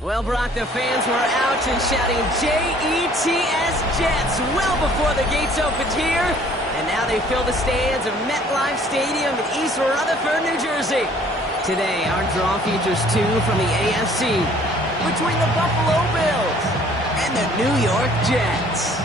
Well, Brock, the fans were out and shouting J-E-T-S Jets well before the gates opened here. And now they fill the stands of MetLife Stadium in East Rutherford, New Jersey. Today, our draw features two from the AFC between the Buffalo Bills and the New York Jets.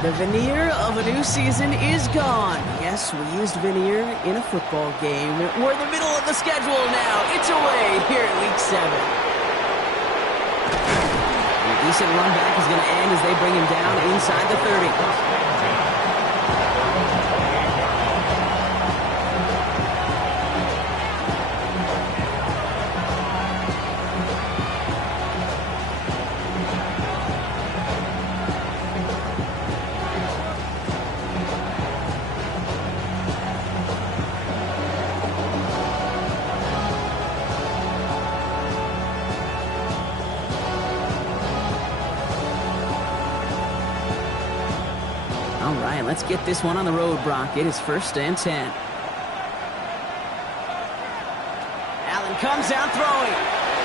The veneer of a new season is gone. Yes, we used veneer in a football game. We're in the middle of the schedule now. It's away here at Week 7. A decent run back is going to end as they bring him down inside the 30. All right, let's get this one on the road, Brock. It is 1st and 10. Allen comes out throwing.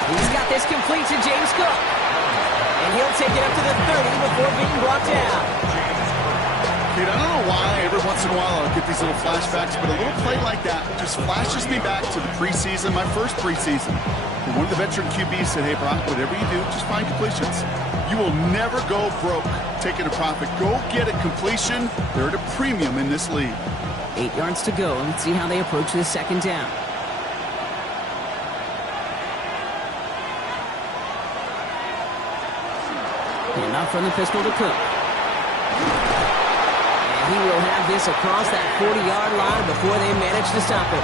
He's got this complete to James Cook. And he'll take it up to the 30 before being brought down. Dude, I don't know why every once in a while I'll get these little flashbacks, but a little play like that just flashes me back to the preseason, my first preseason. And one of the veteran QBs said, hey, Brock, whatever you do, just find completions. You will never go broke taking a profit. Go get a completion. They're at a premium in this league. 8 yards to go. Let's see how they approach this second down. And off from the pistol to Cook. And he will have this across that 40-yard line before they manage to stop it.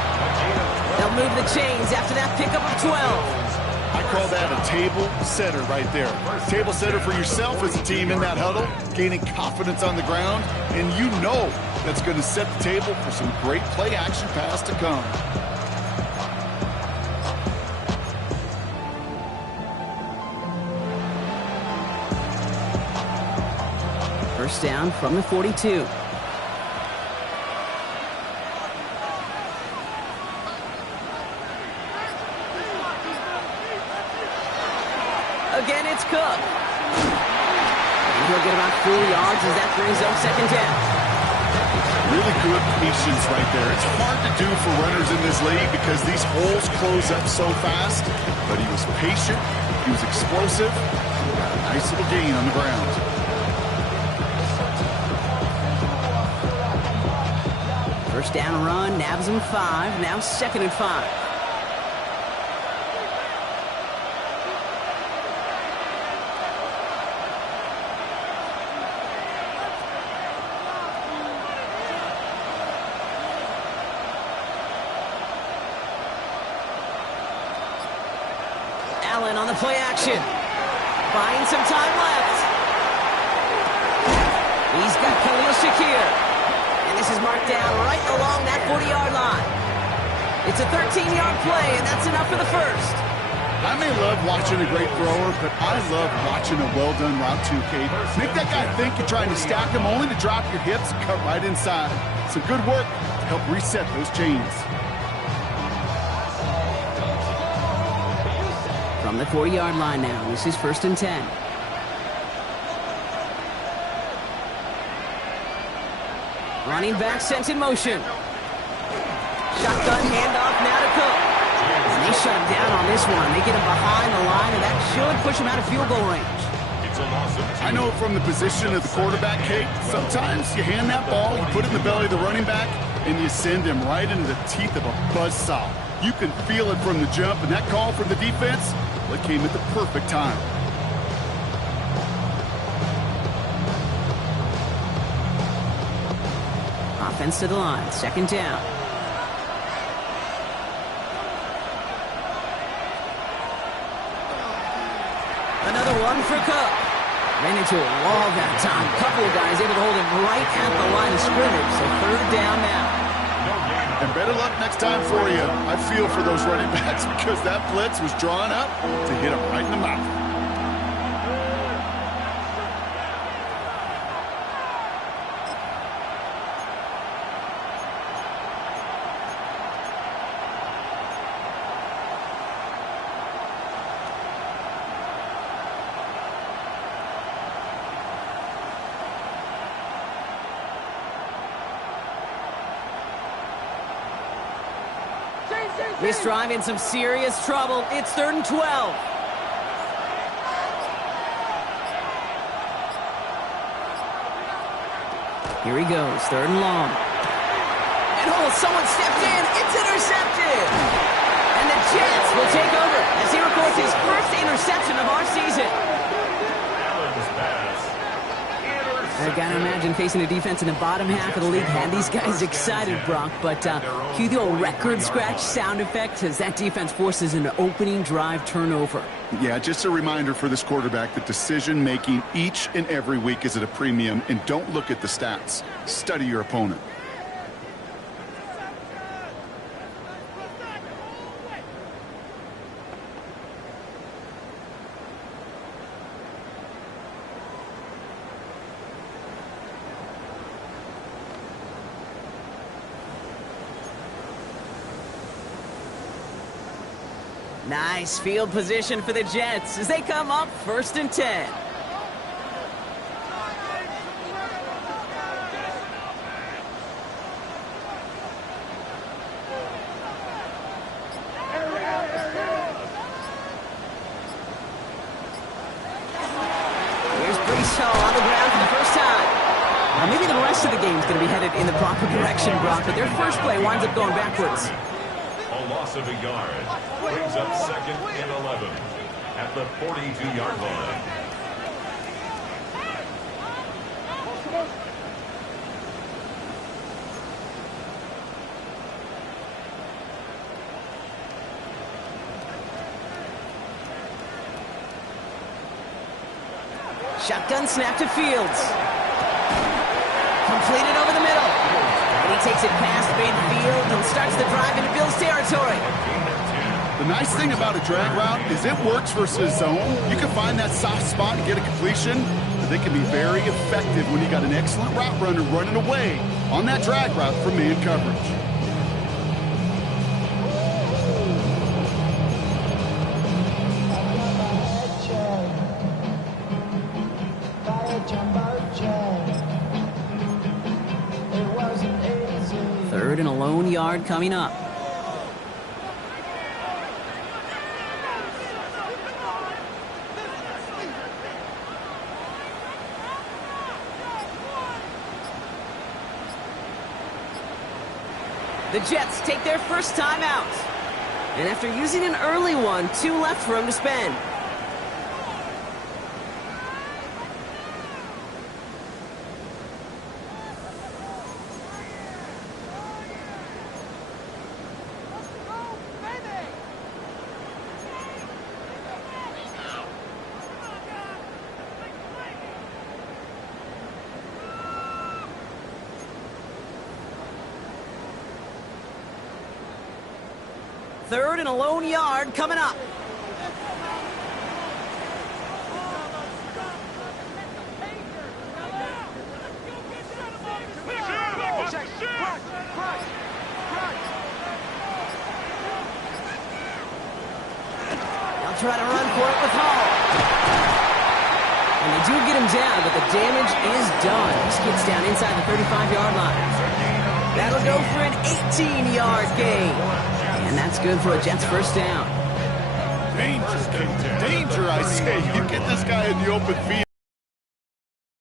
They'll move the chains after that pickup of 12. I call that a table setter right there. Table setter for yourself as a team in that huddle, gaining confidence on the ground, and you know that's going to set the table for some great play action pass to come. First down from the 42. Again, it's Cook. And he'll get about 4 yards as that brings up second down. Really good patience right there. It's hard to do for runners in this league because these holes close up so fast. But he was patient. He was explosive. Got a nice little gain on the ground. First down run, nabs him 5. Now 2nd and 5. Allen on the play action. Buying some time left. He's got Khalil Shakir. And this is marked down right along that 40-yard line. It's a 13-yard play, and that's enough for the first. I may love watching a great thrower, but I love watching a well-done route too, Kate. Make that guy think you're trying to stack him only to drop your hips, cut right inside. Some good work to help reset those chains. From the 40-yard line now, this is 1st and 10. Running back sent in motion. Shotgun handoff now to Cook. And they shut him down on this one. They get him behind the line, and that should push him out of field goal range. I know from the position of the quarterback, Kate, sometimes you hand that ball, you put it in the belly of the running back, and you send him right into the teeth of a buzzsaw. You can feel it from the jump, and that call from the defense, well, it came at the perfect time. Offense to the line, 2nd down. Another one for Cook. Ran into a wall that time. A couple of guys able to hold him right at the line of scrimmage, so 3rd down now. And better luck next time for you. I feel for those running backs because that blitz was drawn up to hit him right in the mouth. This drive in some serious trouble. It's 3rd and 12. Here he goes, 3rd and long. And someone stepped in. It's intercepted. And the Jets will take over as he records his first interception of our season. I gotta imagine facing a defense in the bottom half of the league had these guys excited, Brock. But cue the old record scratch sound effect as that defense forces an opening drive turnover. Yeah, just a reminder for this quarterback that decision-making each and every week is at a premium, and don't look at the stats. Study your opponent. Nice field position for the Jets as they come up 1st and 10. Here's Brees Hall on the ground for the first time. Now maybe the rest of the game is going to be headed in the proper direction, Brock, but their first play winds up going backwards. A loss of a yard. Brings up 2nd and 11 at the 42-yard line. Shotgun snap to Fields. Completed over the middle. And he takes it past midfield and starts the drive into Bills territory. The nice thing about a drag route is it works versus zone. You can find that soft spot and get a completion, but they can be very effective when you got an excellent route runner running away on that drag route from man coverage. Third and a lone yard coming up. The Jets take their first time out. And after using an early one, 2 left for him to spend. Third and a lone yard coming up. They'll try to run for it with Hall. And they do get him down, but the damage is done. This gets down inside the 35-yard line. That'll go for an 18-yard gain. And that's good for a Jets first down. Danger, I say. You get this guy in the open field.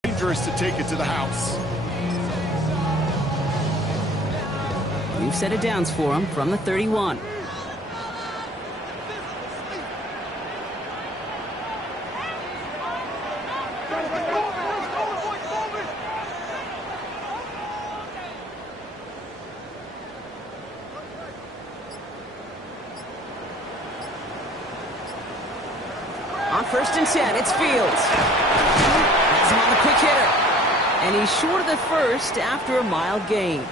Dangerous to take it to the house. We've set it downs for him from the 31. On 1st and 10, it's Fields. Has him on the quick hitter. And he's short of the first after a mild gain.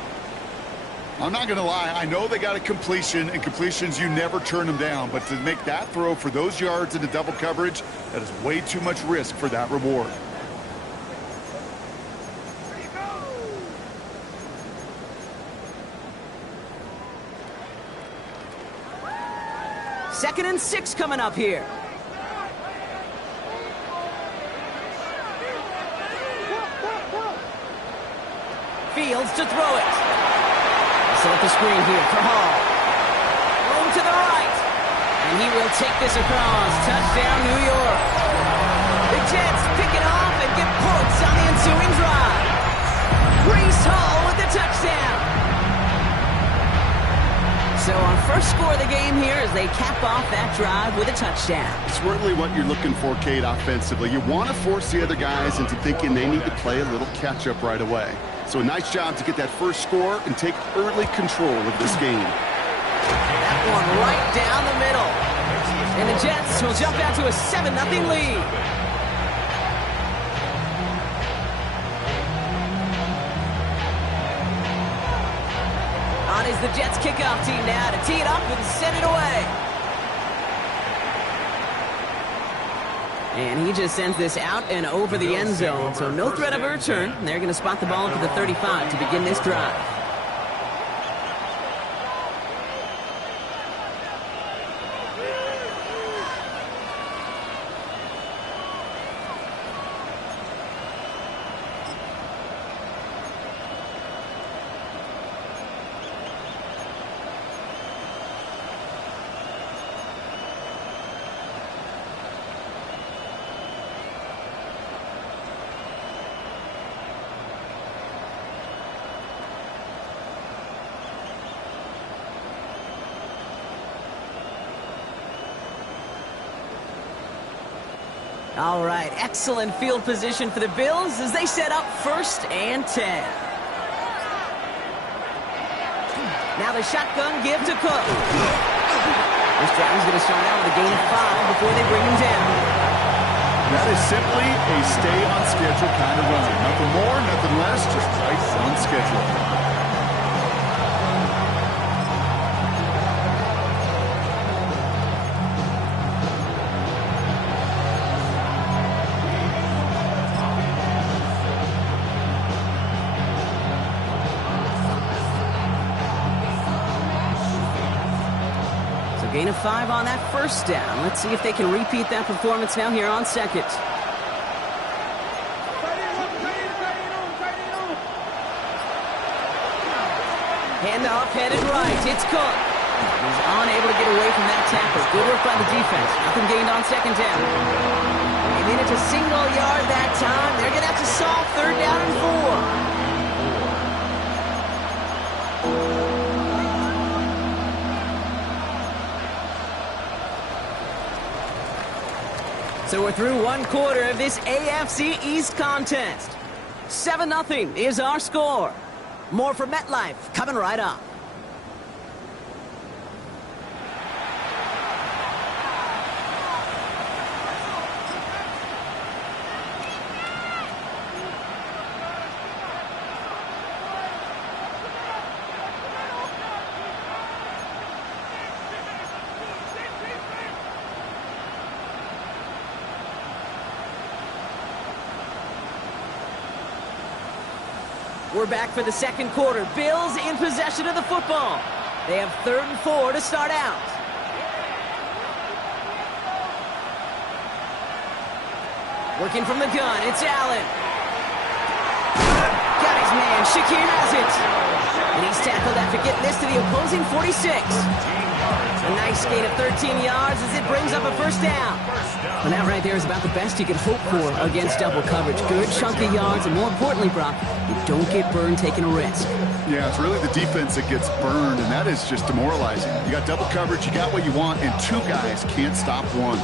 I'm not going to lie. I know they got a completion, and completions, you never turn them down. But to make that throw for those yards into double coverage, that is way too much risk for that reward. Second and 6 coming up here. Fields to throw it. Set up the screen here for Hall. Room to the right. And he will take this across. Touchdown, New York. The Jets pick it off and get points on the ensuing drive. Breece Hall with the touchdown. So our first score of the game here as they cap off that drive with a touchdown. It's really what you're looking for, Kate, offensively. You want to force the other guys into thinking they need to play a little catch-up right away. So a nice job to get that first score and take early control of this game. That one right down the middle. And the Jets will jump out to a 7-0 lead. On is the Jets kickoff team now to tee it up and send it away. And he just sends this out and over the end zone. So no threat of a return. They're going to spot the ball up at the 35 to begin this drive. All right, excellent field position for the Bills as they set up 1st and 10. Now the shotgun give to Cook. This drive is going to start out with a gain of 5 before they bring him down. That is simply a stay on schedule kind of run. Nothing more, nothing less, just right on schedule. Gain of 5 on that first down. Let's see if they can repeat that performance now here on 2nd. Handoff headed right. It's Cook. He's unable to get away from that tackle. Good work by the defense. Nothing gained on 2nd down. They made it to single yard that time. They're going to have to solve 3rd down and 4. So we're through 1 quarter of this AFC East contest. 7-0 is our score. More from MetLife coming right up. We're back for the 2nd quarter. Bills in possession of the football. They have 3rd and 4 to start out. Working from the gun, it's Allen. Got his man, Shakir has it. And he's tackled after getting this to the opposing 46. A nice gain of 13 yards as it brings up a first down. And that right there is about the best you can hope for against double coverage. Good chunk of yards, and more importantly, Brock, you don't get burned taking a risk. Yeah, it's really the defense that gets burned, and that is just demoralizing. You got double coverage, you got what you want, and two guys can't stop one.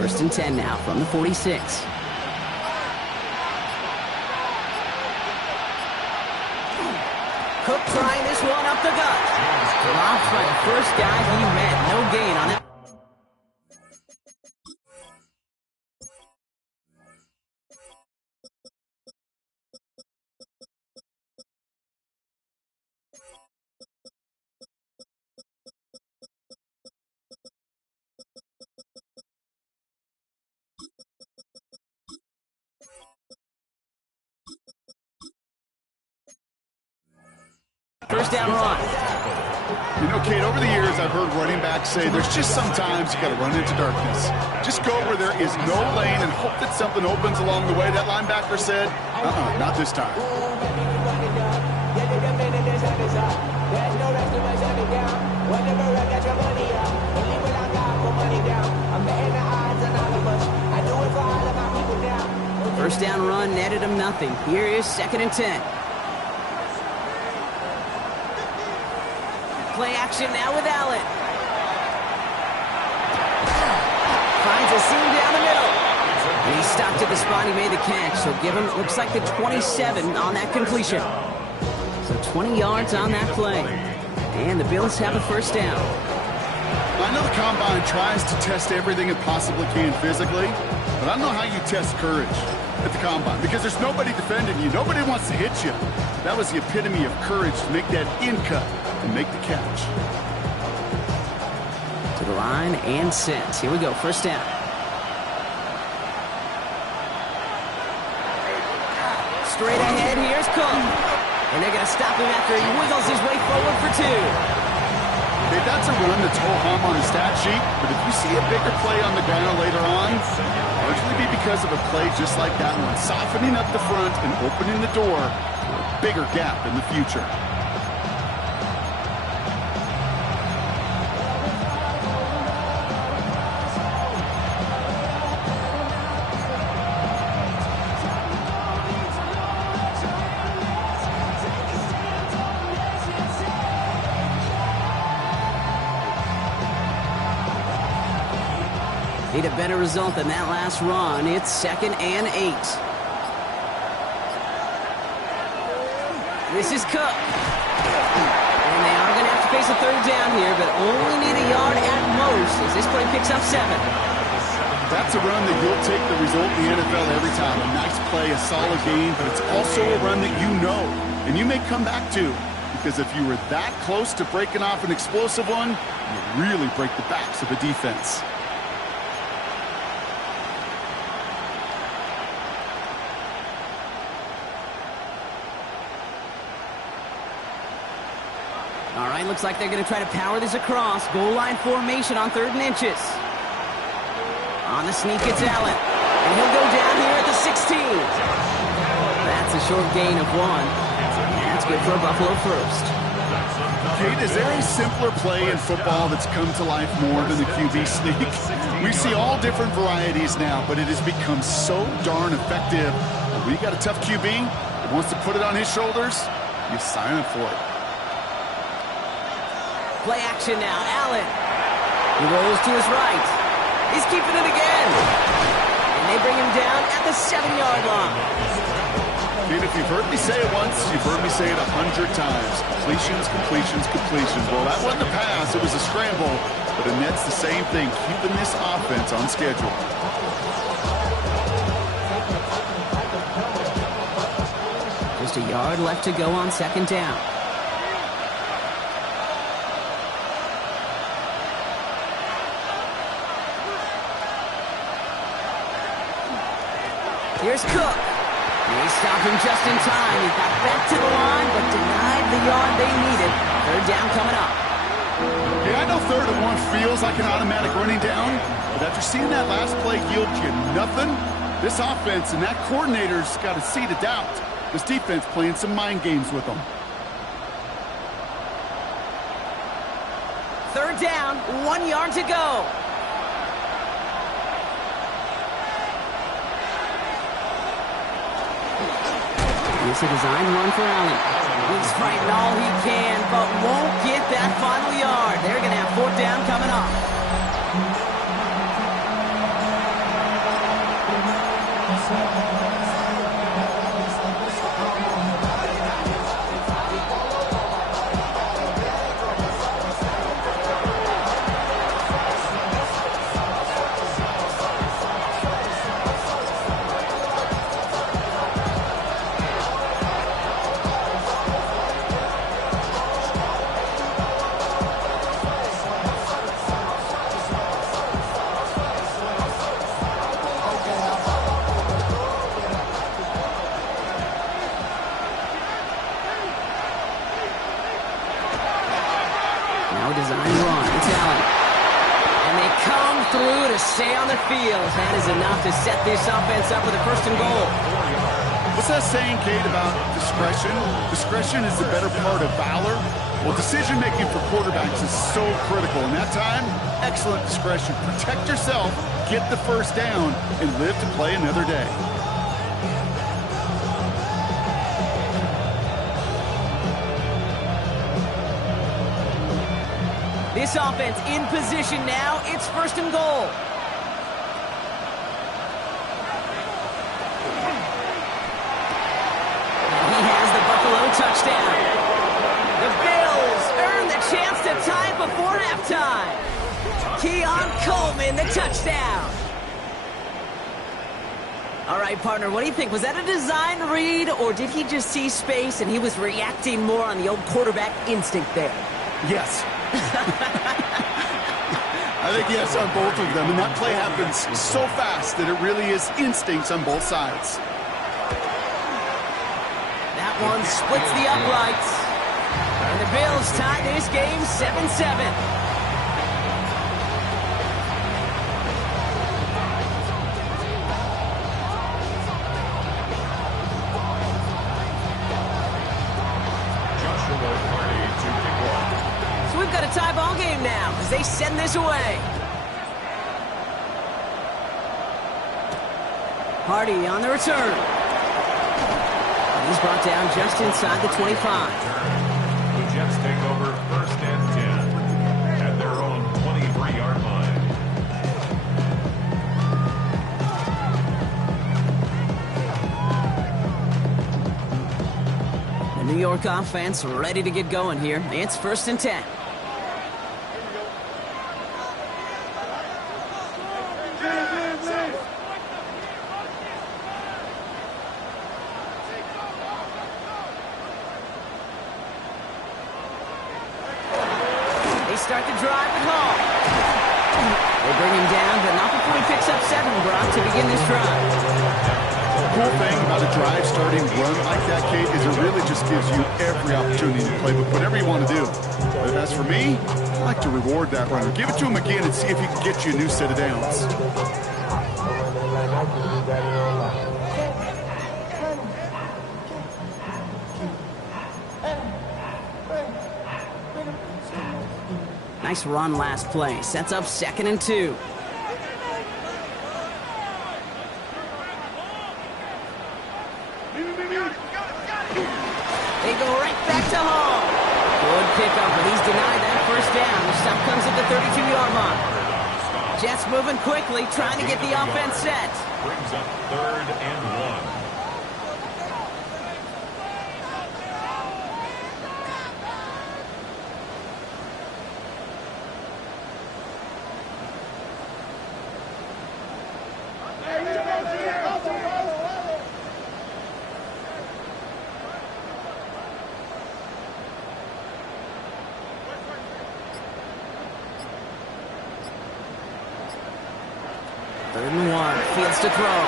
First and 10 now from the 46. Cook trying this one up the gut. Dropped by the first guy he met. No gain on that. First down run. You know, Kate, over the years, I've heard running backs say there's just sometimes you got to run into darkness. Just go where there is no lane and hope that something opens along the way. That linebacker said, not this time. First down run netted him nothing. Here is 2nd and 10. Play action now with Allen. Finds a seam down the middle. And he stopped at the spot he made the catch. So give him, looks like the 27 on that completion. So 20 yards on that play. And the Bills have a first down. I know the Combine tries to test everything it possibly can physically, but I don't know how you test courage at the Combine, because there's nobody defending you. Nobody wants to hit you. That was the epitome of courage, to make that in cut and make the catch. To the line and set. Here we go, first down. Straight ahead, here's Cook. And they're going to stop him after he wiggles his way forward for 2. Okay, that's a run that's ho-hum on the stat sheet, but if you see a bigger play on the ground later on, largely be because of a play just like that one, softening up the front and opening the door to a bigger gap in the future. Need a better result than that last run. It's 2nd and 8. This is Cook. And they are going to have to face a third down here, but only need a yard at most as this play picks up 7. That's a run that you'll take the result in the NFL every time. A nice play, a solid game, but it's also a run that you know and you may come back to, because if you were that close to breaking off an explosive one, you really break the backs of the defense. All right, looks like they're going to try to power this across. Goal line formation on 3rd and inches. On the sneak, it's Allen. And he'll go down here at the 16. That's a short gain of 1. That's good for a Buffalo first. Kate, is there a simpler play in football that's come to life more than the QB sneak? We see all different varieties now, but it has become so darn effective. When you got a tough QB that wants to put it on his shoulders, you sign up for it. Play action now, Allen. He rolls to his right. He's keeping it again. And they bring him down at the 7-yard line. Dude, if you've heard me say it once, you've heard me say it 100 times. Completions, completions, completions. Well, that wasn't a pass. It was a scramble. But it nets the same thing, keeping this offense on schedule. Just a yard left to go on 2nd down. Here's Cook. They stopped him just in time. He got back to the line, but denied the yard they needed. 3rd down coming up. Yeah, I I know 3rd and 1 feels like an automatic running down, but after seeing that last play yield you nothing, this offense and that coordinator's got a seed of doubt. This defense playing some mind games with them. 3rd down, 1 yard to go. It's a designed run for Allen. He's fighting all he can, but won't get that final yard. They're going to have 4th down coming up. Stay on the field. That is enough to set this offense up with a 1st and goal. What's that saying, Kate, about discretion? Discretion is the better part of valor. Well, decision-making for quarterbacks is so critical. In that time, excellent discretion. Protect yourself, get the 1st down, and live to play another day. This offense in position now. It's 1st and goal. He has the Buffalo touchdown. The Bills earn the chance to tie it before halftime. Keon Coleman, the touchdown. All right, partner, what do you think? Was that a design read, or did he just see space and he was reacting more on the old quarterback instinct there? Yes. I think yes on both of them, and that play happens so fast that it really is instincts on both sides. That one splits the uprights, and the Bills tie this game 7-7. We've got a tie ball game now as they send this away. Hardy on the return. He's brought down just inside the 25. The Jets take over 1st and 10 at their own 23-yard line. The New York offense ready to get going here. It's 1st and 10. Start the drive at home. They bring him down, but not before he picks up 7, Brock, to begin this drive. The cool thing about a drive starting run like that, Kate, is it really just gives you every opportunity to play with whatever you want to do. But as for me, I like to reward that runner. Give it to him again and see if he can get you a new set of downs. Nice run last play. Sets up 2nd and 2. They go right back to Hall. Good pickup, but he's denied that 1st down. The stop comes at the 32-yard line. Jets moving quickly, trying to get the offense set. Brings up 3rd and 1. Third and 1. Fields to throw.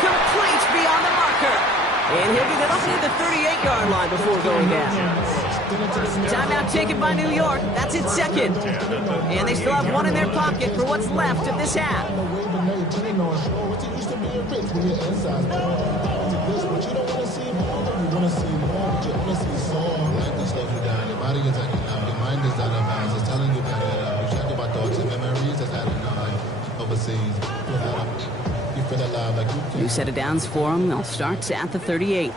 Complete beyond the marker. And he'll get it up near the 38-yard line before going down. Timeout taken by New York. That's its second. And they still have one in their pocket for what's left of this half. New set of downs for them. They'll start at the 38.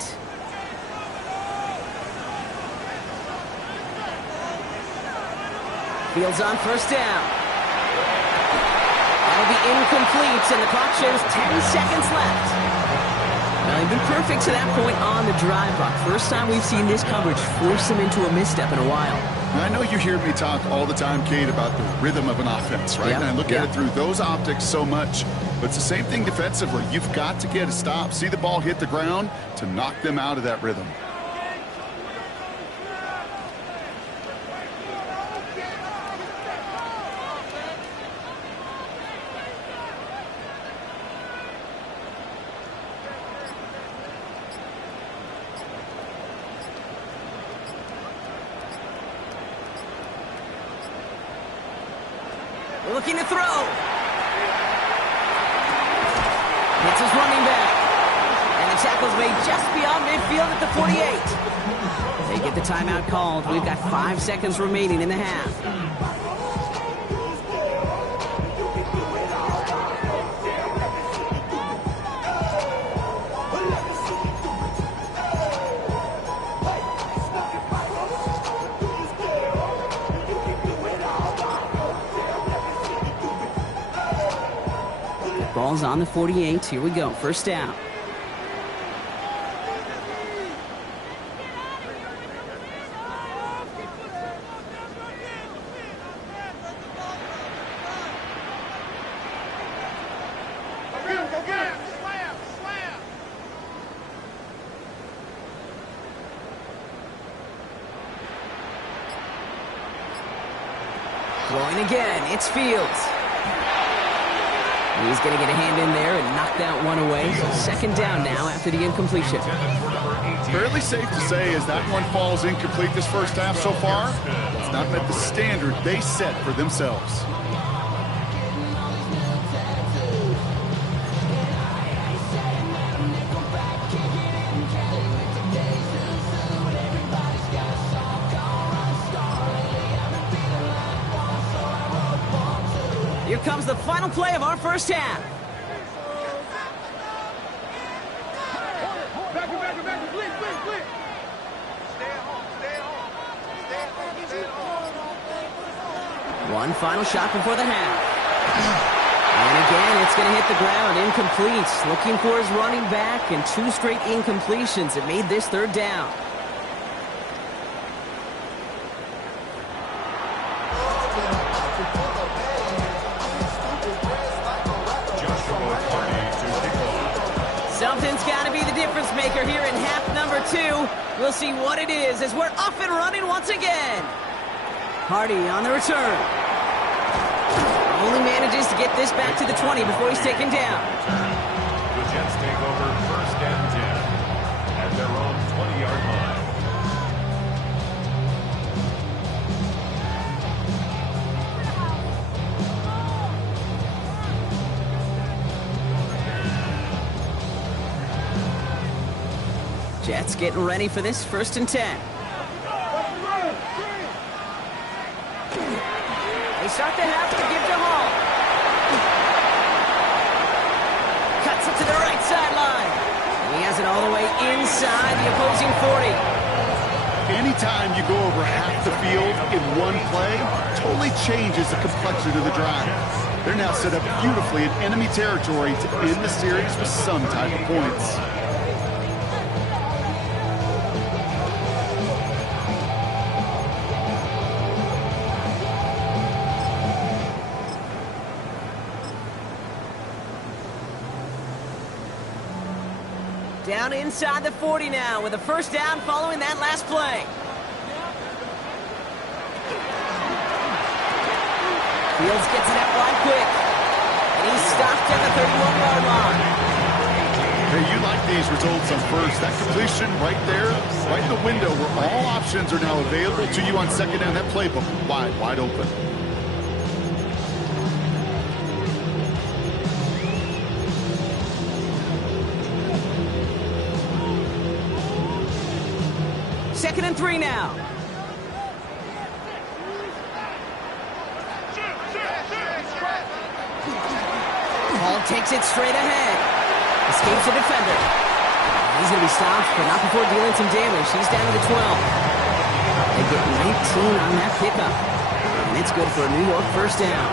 Fields on first down. That'll be incomplete, and the clock shows 10 seconds left. Well, they've been perfect to that point on the drive, Buck. First time we've seen this coverage force them into a misstep in a while. Now, I know you hear me talk all the time, Kate, about the rhythm of an offense, right? Yep. And I look at it through those optics so much. But it's the same thing defensively. You've got to get a stop, see the ball hit the ground to knock them out of that rhythm. Looking to throw. It's his running back. And the tackle's made just beyond midfield at the 48. They get the timeout called. We've got 5 seconds remaining in the half. Ball's on the 48. Here we go. First down. Throwing again. It's Fields. He's going to get a hand in there and knock that one away. So second down now after the incompletion. Fairly safe to say as that one falls incomplete this first half so far, it's not met the standard they set for themselves. Here comes the final play of our first half. One final shot before the half. And again, it's going to hit the ground. Incomplete. Looking for his running back, and 2 straight incompletions. It made this third down. Something's got to be the difference maker here in half number 2. We'll see what it is as we're off and running once again. Hardy on the return. Only manages to get this back to the 20 before he's taken down. The Jets take over first and 10 at their own 20-yard line. Jets getting ready for this first and 10. They start the half to give to Hall. Cuts it to the right sideline. He has it all the way inside the opposing 40. Anytime you go over half the field in one play, totally changes the complexion of the drive. They're now set up beautifully in enemy territory to end the series with some type of points. Down inside the 40 now with a first down following that last play. Fields gets it up wide quick. And he's stopped at the 31-yard line. Hey, you like these results on first. That completion right there, right in the window where all options are now available to you on second down. That playbook wide open. Second and 3 now. Hall takes it straight ahead. Escapes the defender. He's going to be stopped, but not before dealing some damage. He's down to the 12. They get 19 on that pickup. And it's good for a New York first down.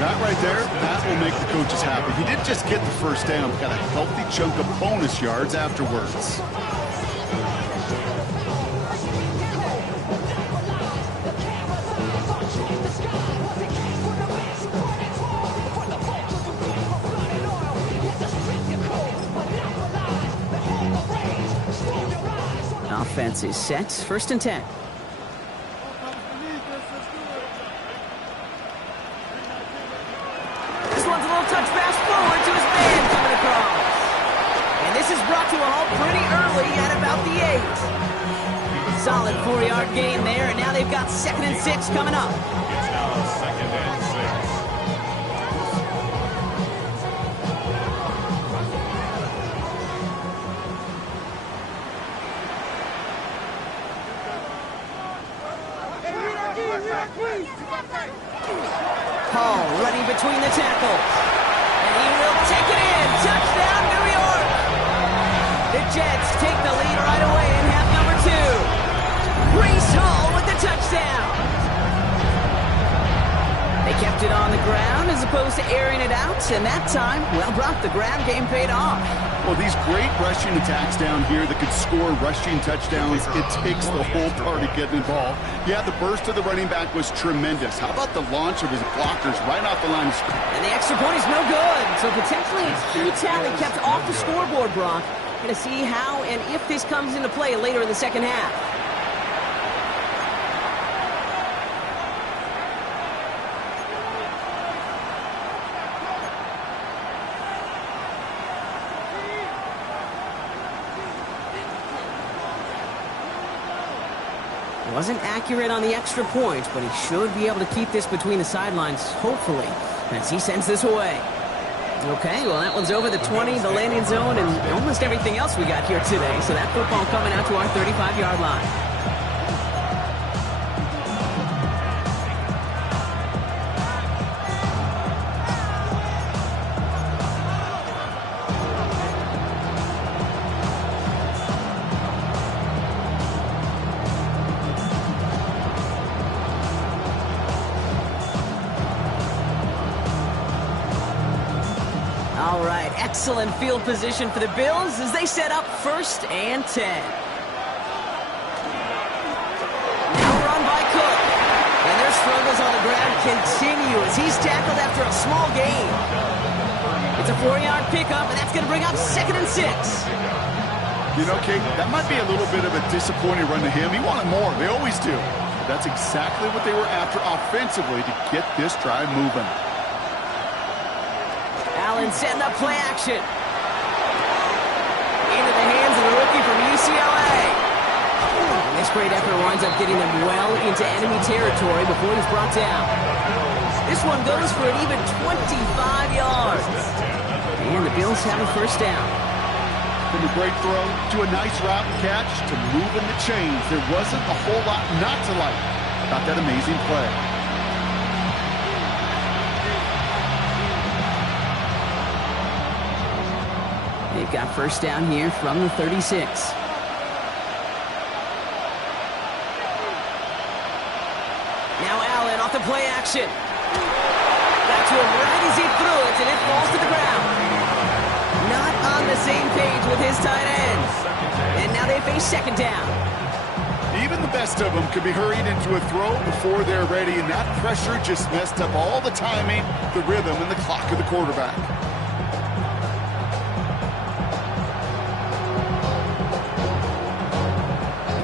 That right there, that will make the coaches happy. He didn't just get the first down, but got a healthy chunk of bonus yards afterwards. Offense is set. First and 10. This one's a little touch pass forward to his man coming across. And this is brought to a halt pretty early at about the 8. Solid 4-yard gain there, and now they've got second and 6 coming up. It's now second and 6. Hall running between the tackles. And he will take it in. Touchdown, New York. The Jets take the lead right away in half number 2. Breece Hall with the touchdown. They kept it on the ground as opposed to airing it out. And that time, well, Brock, the ground game paid off. Well, these great rushing attacks down here that could score rushing touchdowns, it takes the whole party getting involved. Yeah, the burst of the running back was tremendous. How about the launch of his blockers right off the line of scrimmage? And the extra point is no good. So potentially it's key tally kept off the scoreboard, Brock. Going to see how and if this comes into play later in the second half. Wasn't accurate on the extra point, but he should be able to keep this between the sidelines, hopefully, as he sends this away. Okay, well, that one's over the 20, the landing zone, and almost everything else we got here today. So that football coming out to our 35-yard line. All right, excellent field position for the Bills as they set up first and 10. Now run by Cook. And their struggles on the ground continue as he's tackled after a small gain. It's a 4-yard pickup, and that's going to bring up second and 6. You know, Kate, that might be a little bit of a disappointing run to him. He wanted more. They always do. But that's exactly what they were after offensively to get this drive moving. Allen setting up play action. Into the hands of the rookie from UCLA. And this great effort winds up getting them well into enemy territory before he's brought down. This one goes for an even 25 yards. And the Bills have a first down. From a great throw to a nice route and catch to moving the chains. There wasn't a whole lot not to like about that amazing play. They've got first down here from the 36. Now Allen off the play action. Got to him right as he threw it, and it falls to the ground. Not on the same page with his tight end. And now they face second down. Even the best of them could be hurried into a throw before they're ready, and that pressure just messed up all the timing, the rhythm, and the clock of the quarterback.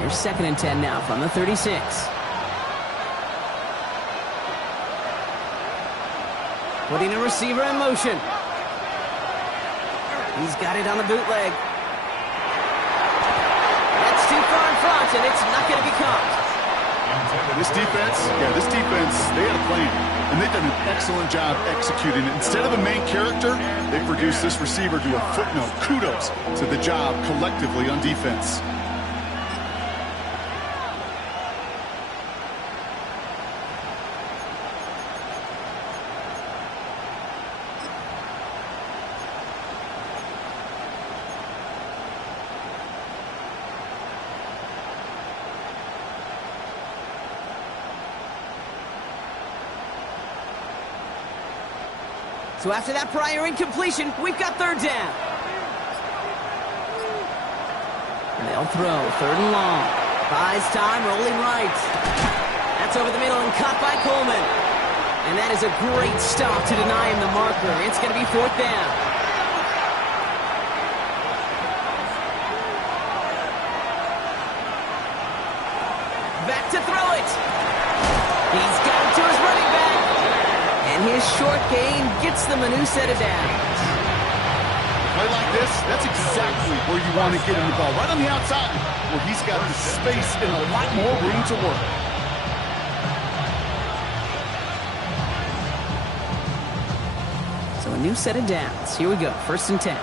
Second and 10 now from the 36. Putting a receiver in motion. He's got it on the bootleg. That's too far in front, and it's not going to be caught. This defense, they had a plan, and they've done an excellent job executing it. Instead of a main character, they produced this receiver to a footnote. Kudos to the job collectively on defense. So after that prior incompletion, we've got third down. And they'll throw, third and long. Buys time, rolling right. That's over the middle and caught by Coleman. And that is a great stop to deny him the marker. It's going to be fourth down. Back to throw it. He's got it to his running back. And his short gain gets them a new set of downs. Play like this, that's exactly where you want to get him the ball. Right on the outside, where he's got the space and a lot more room to work. So a new set of downs. Here we go, 1st and 10.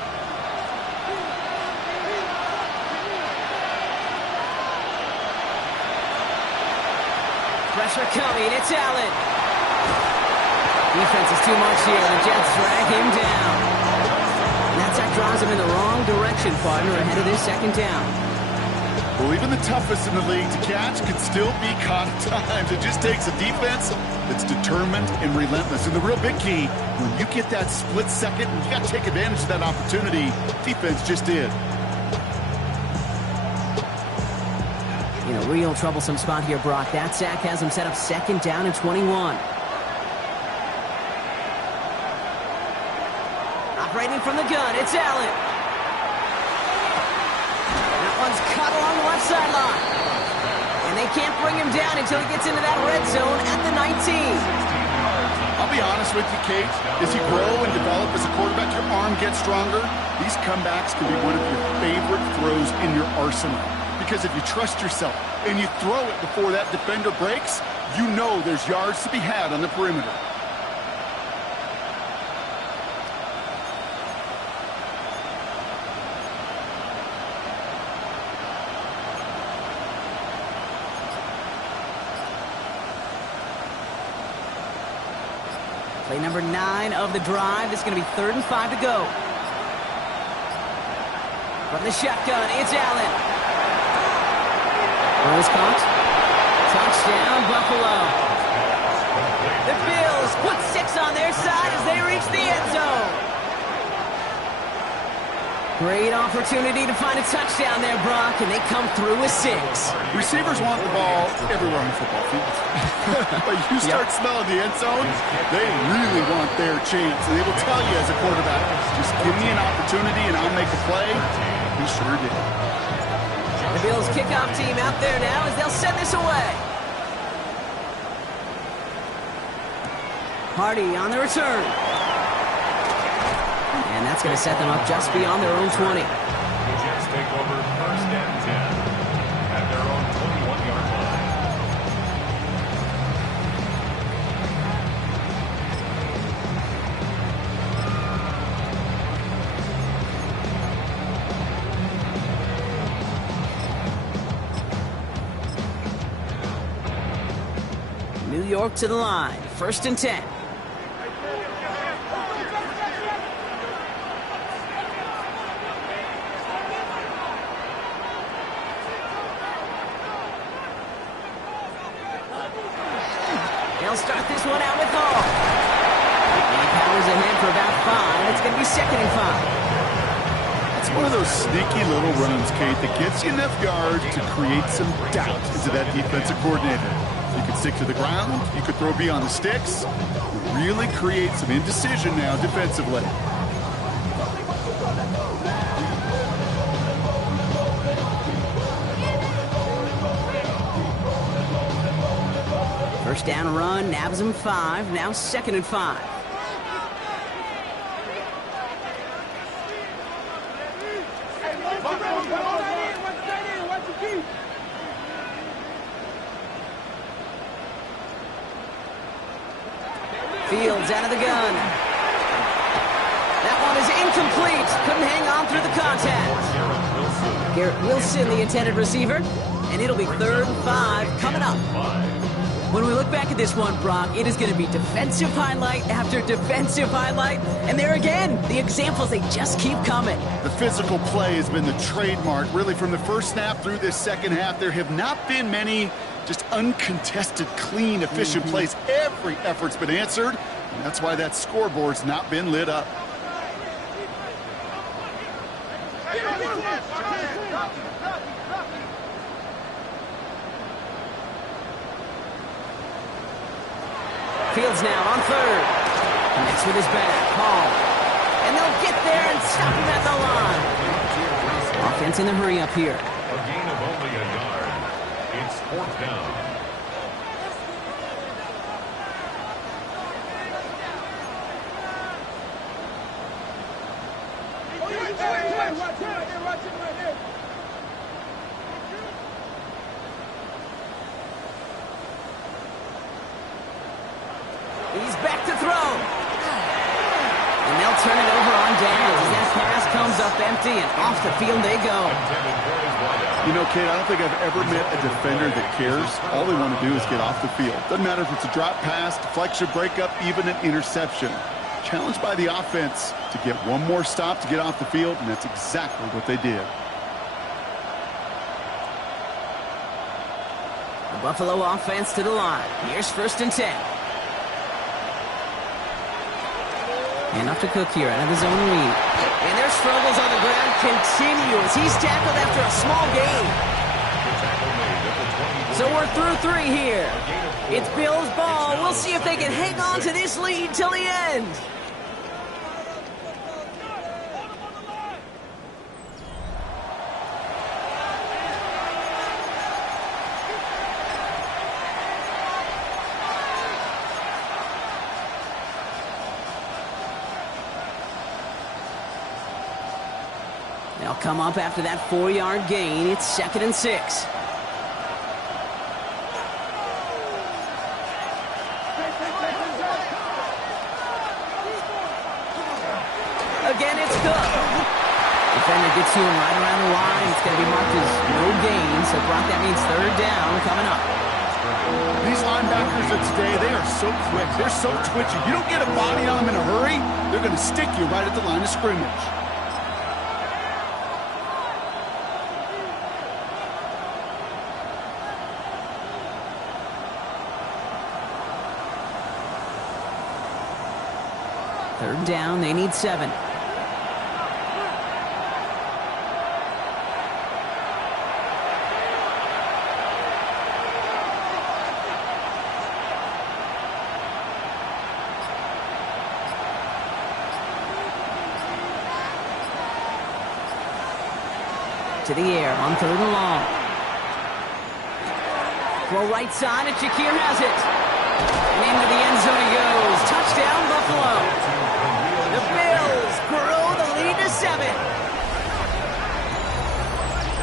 Pressure coming, it's Allen. Defense is too much here. The Jets drag him down. And that sack drives him in the wrong direction, partner, ahead of this second down. Well, even the toughest in the league to catch can still be caught at times. It just takes a defense that's determined and relentless. And the real big key, when you get that split second, you got to take advantage of that opportunity. Defense just did. In a real troublesome spot here, Brock. That sack has him set up 2nd down and 21. Operating from the gun, it's Allen. That one's caught along the left sideline. And they can't bring him down until he gets into that red zone at the 19. I'll be honest with you, Kate. As you grow and develop as a quarterback, your arm gets stronger. These comebacks can be one of your favorite throws in your arsenal. Because if you trust yourself and you throw it before that defender breaks, you know there's yards to be had on the perimeter. Play number 9 of the drive. This is going to be 3rd and 5 to go. From the shotgun, it's Allen. Ball is caught. Touchdown, Buffalo. The Bills put 6 on their side as they reach the end zone. Great opportunity to find a touchdown there, Brock, and they come through with 6. Receivers want the ball everywhere on the football field. But you start smelling the end zone, they really want their chance. And they will tell you as a quarterback, just give me an opportunity and I'll make a play. He sure did. The Bills kickoff team out there now as they'll send this away. Hardy on the return. And that's going to set them up just beyond their own 20. The Jets take over 1st and 10 at their own 21-yard line. New York to the line, 1st and 10. They'll start this one out with Hall. And he powers ahead for about 5. It's going to be 2nd and 5. It's one of those sneaky little runs, Kate, that gets you enough yards to create some doubt into that defensive coordinator. You could stick to the ground. You could throw beyond the sticks. Really create some indecision now defensively. First down run, nabs him 5. Now 2nd and 5. Fields out of the gun. That one is incomplete. Couldn't hang on through the contact. Garrett Wilson, the intended receiver. And it'll be 3rd and 5 coming up. When we look back at this one, Brock, it is going to be defensive highlight after defensive highlight. And there again, the examples, they just keep coming. The physical play has been the trademark. Really, from the first snap through this second half, there have not been many just uncontested, clean, efficient plays. Every effort's been answered, and that's why that scoreboard's not been lit up. Fields now on 3rd. Connects with his back. Hall. And they'll get there and stop him at the line. Offense in the hurry up here. A gain of only a yard. It's 4th down. He's back to throw. And they'll turn it over on downs as that pass comes up empty and off the field they go. You know, Kate, I don't think I've ever met a defender that cares. All they want to do is get off the field. Doesn't matter if it's a drop pass, deflection, breakup, even an interception. Challenged by the offense to get one more stop to get off the field, and that's exactly what they did. The Buffalo offense to the line. Here's 1st and 10. And off to Cook here out of his own lead. And their struggles on the ground continue as he's tackled after a small gain. So we're through 3 here. It's Bills ball. We'll see if they can hang on to this lead till the end. They'll come up after that 4-yard gain. It's 2nd and 6. Again, it's Cook. Defender gets to him right around the line. It's going to be marked as no gain. So, Brock, that means 3rd down coming up. These linebackers of today, they are so quick. They're so twitchy. You don't get a body on them in a hurry, they're going to stick you right at the line of scrimmage. Third down, they need 7. To the air on 3rd and long. Throw right side, and Shakir has it. And into the end zone he goes. Touchdown, Buffalo. The Bills grow the lead to 7.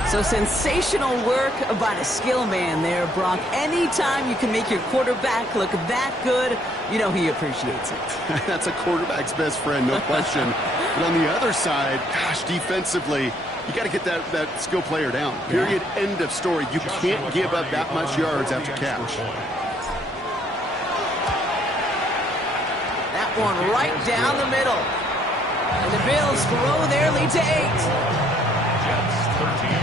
So sensational work by the skill man there, Brock. Anytime you can make your quarterback look that good, you know he appreciates it. That's a quarterback's best friend, no question. But on the other side, gosh, defensively, you got to get that skill player down. Period. End of story. You can't give up that much yards after catch. That one right down the middle. And the Bills grow their lead to 8. Jets 13.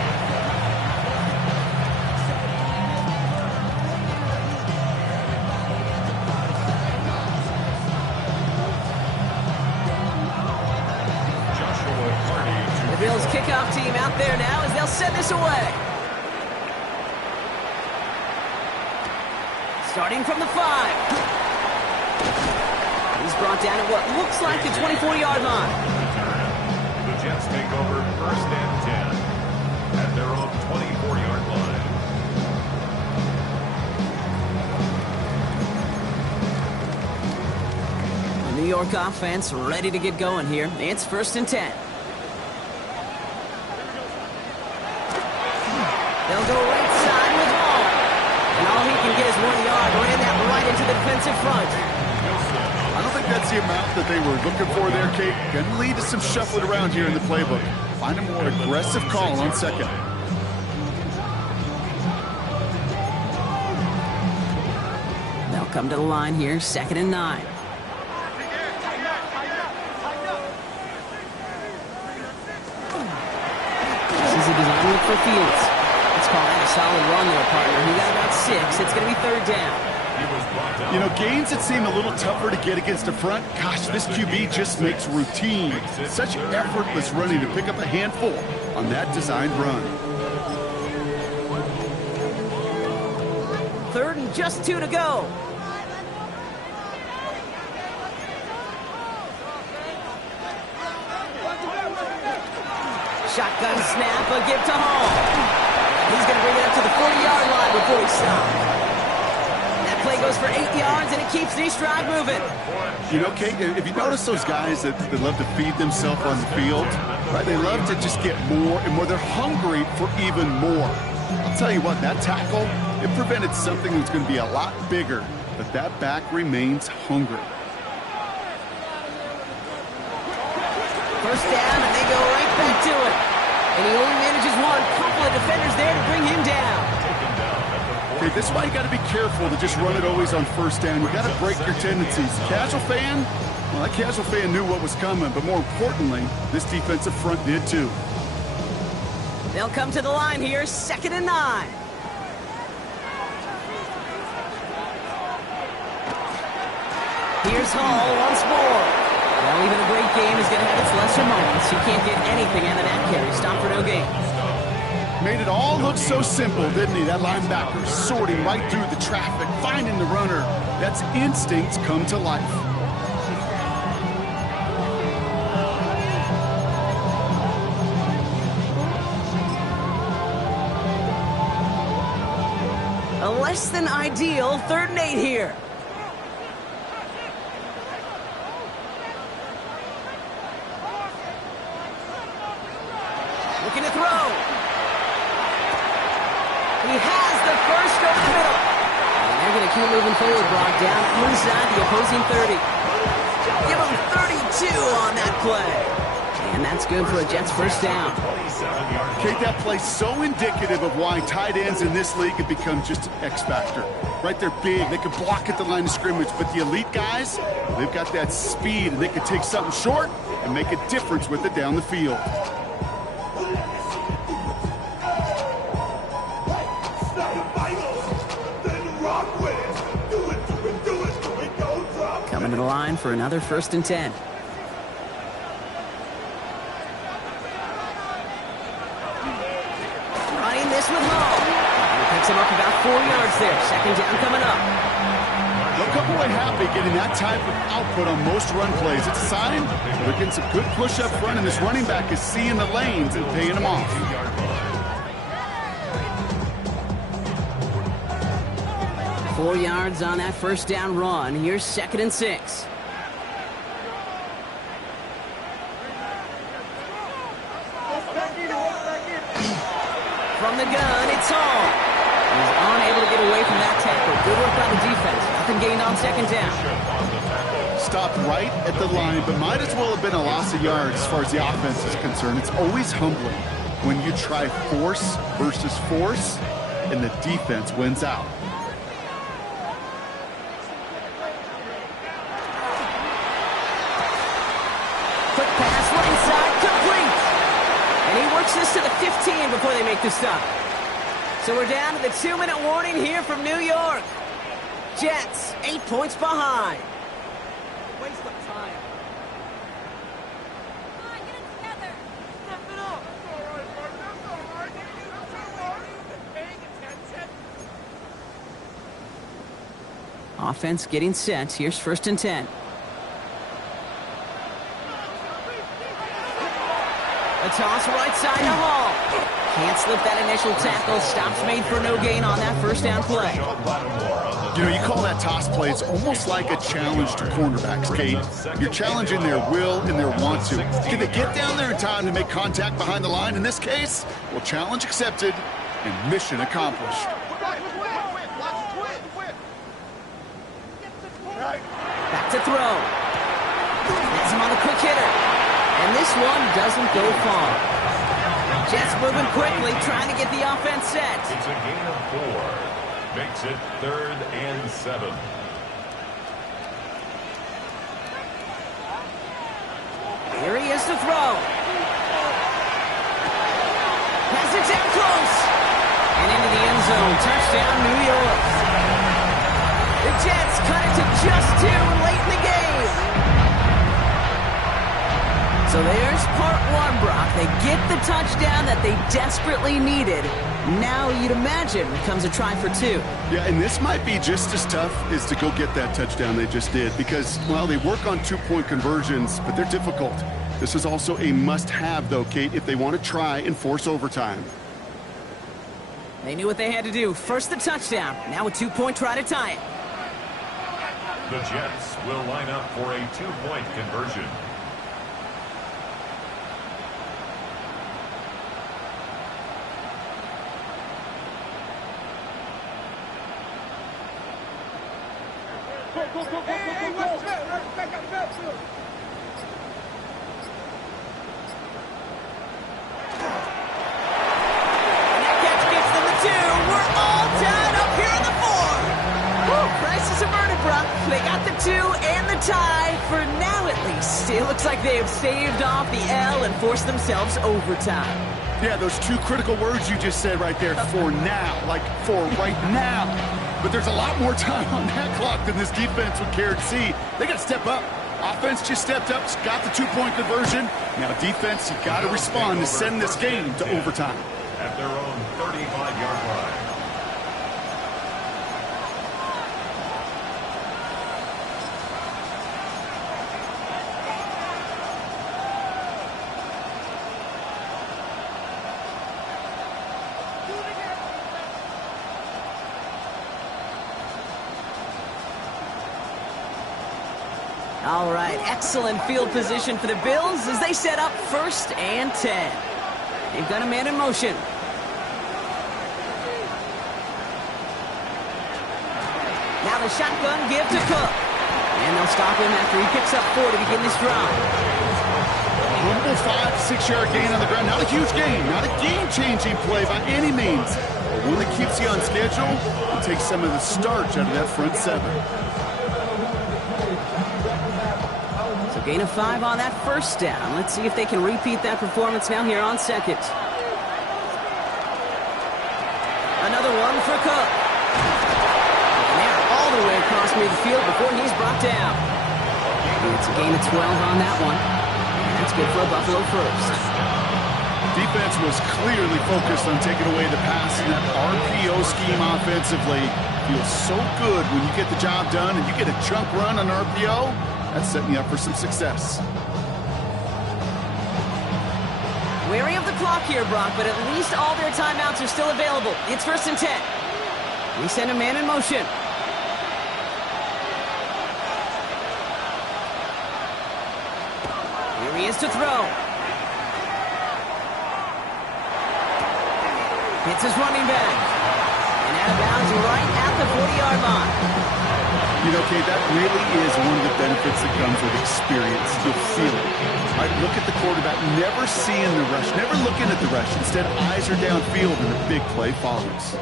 The Bills kickoff team out there now as they'll send this away. Starting from the 5. He's brought down at what looks like the 24-yard line. The Jets take over 1st and 10 at their own 24-yard line. The New York offense ready to get going here. It's 1st and 10. They'll go right side with Hall. And all he can get is 1 yard. Ran that right into the defensive front. that's the amount that they were looking for there, Kate. Gonna lead to some shuffling around here in the playbook. Find a more aggressive call on second. They'll come to the line here, 2nd and 9. This is a design look for Fields. Let's call that a solid run there, partner. He got about 6. It's going to be 3rd down. You know, gains that seem a little tougher to get against the front. Gosh, this QB just makes routine. Such effortless running to pick up a handful on that designed run. 3rd and just 2 to go. Shotgun snap, a give to Hall. He's going to bring it up to the 40-yard line before he stops. That play goes for 8 yards, and it keeps the drive moving. You know, Kate, if you notice those guys that love to feed themselves on the field, right? They love to just get more and more. They're hungry for even more. I'll tell you what, that tackle, it prevented something that's going to be a lot bigger, but that back remains hungry. 1st down, and they go right back to it. And he only manages one. Couple of defenders there to bring him down. Okay, this is why you got to be careful to just run it always on 1st down. You got to break your tendencies. Casual fan, well, that casual fan knew what was coming, but more importantly, this defensive front did too. They'll come to the line here, 2nd and 9. Here's Hall once more. Well, even a great game is going to have its lesser moments. You can't get anything out of that carry. Stop for no gain. Made it all look so simple, didn't he? That linebacker sorting right through the traffic, finding the runner. That's instincts come to life. A less than ideal 3rd and 8 here. Looking to throw. He has the first over the middle. And they're going to keep moving forward, Brock, down inside the opposing 30. Give him 32 on that play. And that's good for a Jets 1st down. Kate, that play's so indicative of why tight ends in this league have become just an X factor. Right, they're big, they can block at the line of scrimmage, but the elite guys, they've got that speed, and they can take something short and make a difference with it down the field. Coming to the line for another 1st and 10. Running this with Hall. He picks him up about 4 yards there. 2nd down coming up. They'll come away happy getting that type of output on most run plays. It's a sign they're getting some good push up front, and this running back is seeing the lanes and paying them off. 4 yards on that 1st down run. Here's 2nd and 6. From the gun, it's Hall. He's unable to get away from that tackle. Good work by the defense. Nothing gained on 2nd down. Stopped right at the line, but might as well have been a loss of yards as far as the offense is concerned. It's always humbling when you try force versus force, and the defense wins out. Quick pass, right side, complete. And he works this to the 15 before they make the stop. So we're down to the 2-minute warning here from New York. Jets, 8 points behind. Waste of time. Come on, get it together. Step it up. That's all right. Paying attention. Offense getting set. Here's 1st and 10. A toss right side to Hall. Can't slip that initial tackle. Stops made for no gain on that 1st down play. You know, you call that toss play, it's almost like a challenge to cornerbacks, Kate. You're challenging their will and their want to. Can they get down there in time to make contact behind the line? In this case, well, challenge accepted and mission accomplished. Back to throw. Has him on a quick hitter. And this one doesn't go far. Jets moving quickly, trying to get the offense set. It's a gain of 4. Makes it 3rd and 7. Here he is to throw. Has it down close. And into the end zone. Touchdown, New York. The Jets cut it to just 2 late in the game. So there's part 1, Brock. They get the touchdown that they desperately needed. Now, you'd imagine, comes a try for 2. Yeah, and this might be just as tough as to go get that touchdown they just did because, well, they work on 2-point conversions, but they're difficult. This is also a must-have, though, Kate, if they want to try and force overtime. They knew what they had to do. First the touchdown. Now a 2-point try to tie it. The Jets will line up for a 2-point conversion. Hey, what's up? Back up, back up. That catch gets them the 2. We're all tied up here in the 4. Woo, crisis averted, Brock. They got the 2 and the tie, for now at least. It looks like they have staved off the L and forced themselves overtime. Yeah, those 2 critical words you just said right there, for now, like for right now. But there's a lot more time on that clock than this defense would care to see. They got to step up. Offense just stepped up, got the 2-point conversion. Now defense, you got to respond to send this game to overtime. At their own 35-yard line. All right, excellent field position for the Bills as they set up 1st and 10. They've got a man in motion. Now the shotgun give to Cook. And they'll stop him after he picks up 4 to begin this drive. Humble 5-6-yard gain on the ground. Not a huge gain, not a game-changing play by any means. But one that keeps you on schedule and takes some of the starch out of that front 7. So gain of 5 on that 1st down. Let's see if they can repeat that performance now here on 2nd. Another one for Cook. And they're all the way across midfield before he's brought down. It's a gain of 12 on that one. And that's good for a Buffalo first. Defense was clearly focused on taking away the pass, and that RPO scheme offensively feels so good when you get the job done and you get a chunk run on RPO. That's setting you up for some success. Wary of the clock here, Brock, but at least all their timeouts are still available. It's 1st and 10. We send a man in motion. Here he is to throw. Hits his running back. And out of bounds right at the 40-yard line. You know, Kate, that really is one of the benefits that comes with experience. You'll feel it. Right? Look at the quarterback, never seeing the rush, never looking at the rush. Instead, eyes are downfield and the big play follows.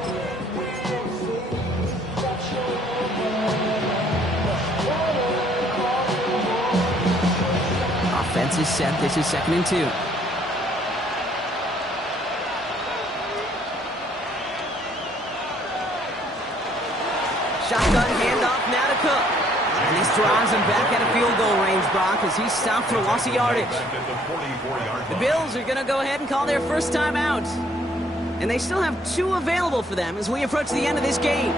Offense is set. This is 2nd and 2. Shotgun handoff now to Cook. And this drives him back out of field goal range, Brock, as he's stopped for a loss of yardage. The Bills are going to go ahead and call their first timeout. And they still have 2 available for them as we approach the end of this game.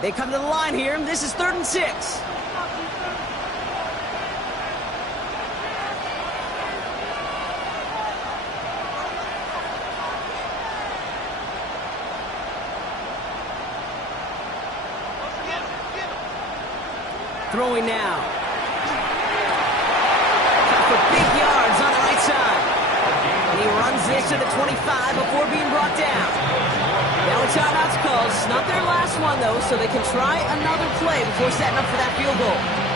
They come to the line here. This is 3rd and 6. Throwing now. For big yards on the right side. And he runs this to the 25 before being brought down. Now a timeout's called. It's not their last one, though, so they can try another play before setting up for that field goal.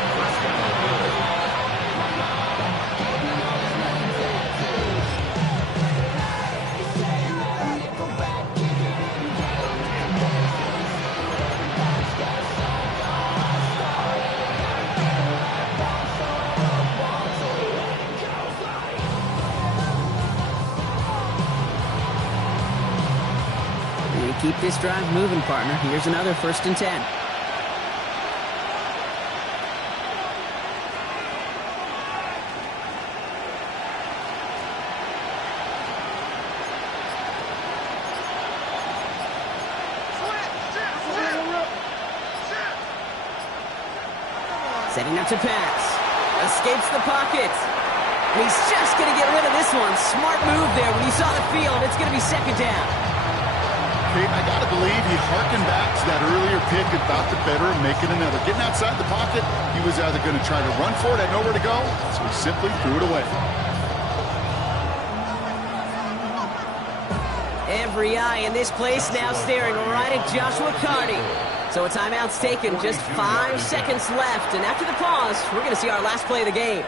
Keep this drive moving, partner. Here's another 1st and 10. Setting up to pass. Escapes the pocket. And he's just going to get rid of this one. Smart move there. When he saw the field, it's going to be 2nd down. I got to believe he harkened back to that earlier pick about the better and making another. Getting outside the pocket, he was either going to try to run for it, had nowhere to go, so he simply threw it away. Every eye in this place now staring right at Joshua Carney. So a timeout's taken, just 5 seconds left, and after the pause, we're going to see our last play of the game.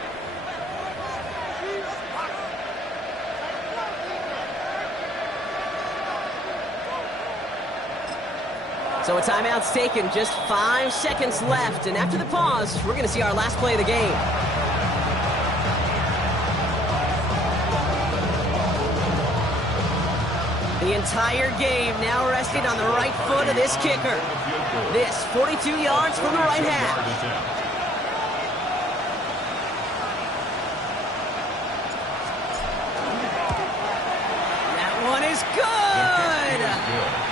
So a timeout's taken, just 5 seconds left, and after the pause, we're going to see our last play of the game. The entire game now resting on the right foot of this kicker. This, 42 yards from the right half.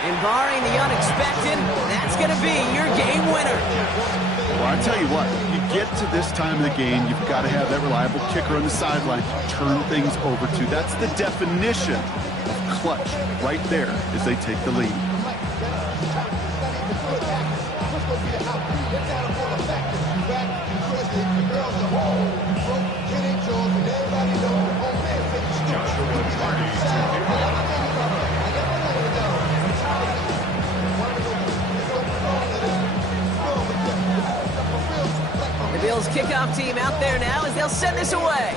And barring the unexpected, that's going to be your game winner. Well, I tell you what, you get to this time of the game, you've got to have that reliable kicker on the sideline to turn things over to. That's the definition of clutch right there as they take the lead. The Bills kickoff team out there now as they'll send this away.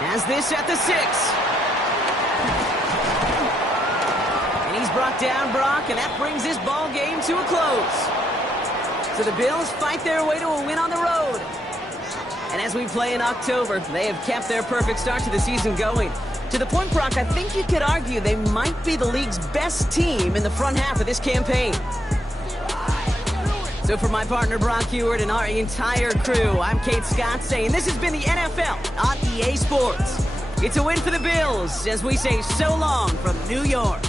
Has this at the 6. And he's brought down, Brock, and that brings this ball game to a close. So the Bills fight their way to a win on the road. And as we play in October, they have kept their perfect start to the season going. To the point, Brock, I think you could argue they might be the league's best team in the front half of this campaign. So for my partner, Brock Heward, and our entire crew, I'm Kate Scott saying this has been the NFL on EA Sports. It's a win for the Bills as we say so long from New York.